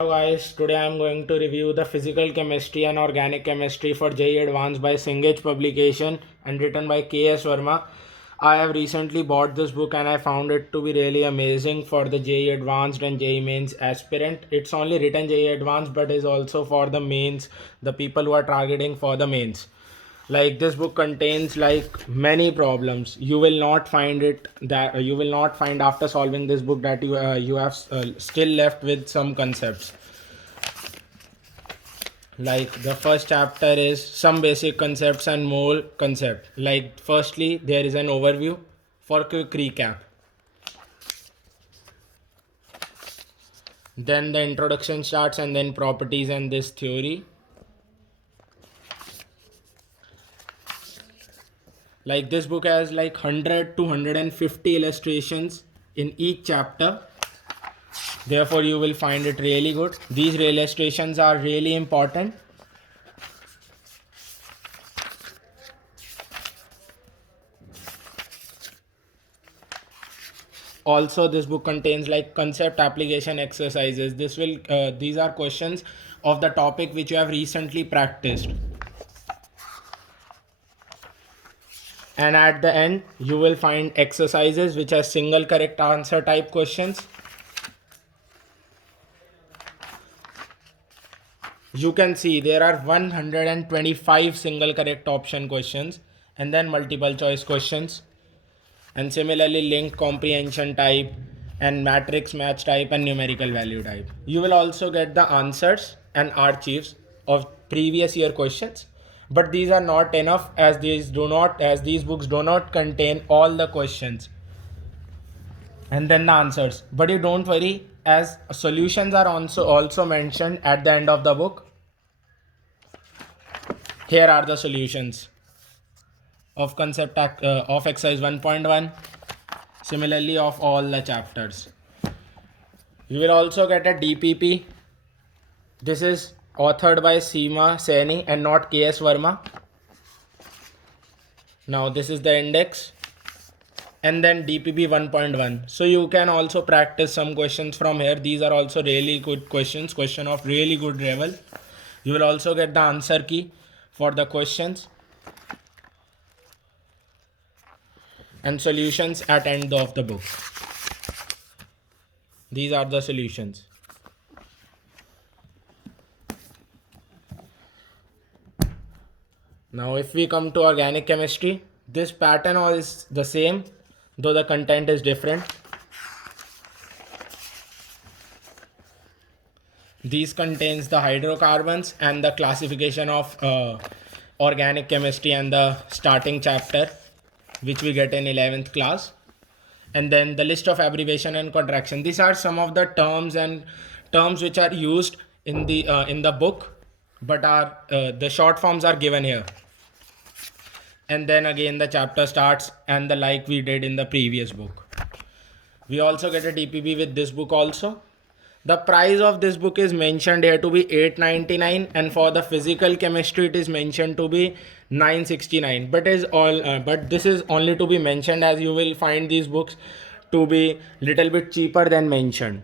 Hello guys, today I am going to review the Physical Chemistry and Organic Chemistry for JEE Advanced by Singage publication and written by K.S. Verma. I have recently bought this book and I found it to be really amazing for the JEE Advanced and JEE Mains aspirant. It's only written JEE Advanced but is also for the mains, the people who are targeting for the mains. Like this book contains like many problems. You will not find it that you will not find after solving this book that you have still left with some concepts. Like the first chapter is some basic concepts and mole concept. Like firstly there is an overview for quick recap. Then the introduction starts and then properties and this theory. Like this book has like 100 to 150 illustrations in each chapter. Therefore you will find it really good. These illustrations are really important. Also this book contains like concept application exercises. These are questions of the topic which you have recently practiced. And at the end you will find exercises which are single correct answer type questions. You can see there are 125 single correct option questions and then multiple choice questions, and similarly linked comprehension type and matrix match type and numerical value type. You will also get the answers and archives of previous year questions, but these are not enough as these books do not contain all the questions and then the answers. But you don't worry, as solutions are also mentioned at the end of the book. Here are the solutions of of exercise 1.1, similarly of all the chapters. You will also get a DPP. This is authored by Seema Saini and not KS Verma. Now this is the index and then DPP 1.1. So you can also practice some questions from here. These are also really good questions, question of really good level. You will also get the answer key for the questions and solutions at end of the book. These are the solutions. Now if we come to organic chemistry, this pattern is the same though the content is different. These contains the hydrocarbons and the classification of organic chemistry and the starting chapter which we get in 11th class, and then the list of abbreviation and contraction. These are some of the terms which are used in the book, but the short forms are given here. And then again the chapter starts and the like we did in the previous book. We also get a DPP with this book also. The price of this book is mentioned here to be $8.99, and for the physical chemistry it is mentioned to be $9.69. But this is only to be mentioned, as you will find these books to be little bit cheaper than mentioned.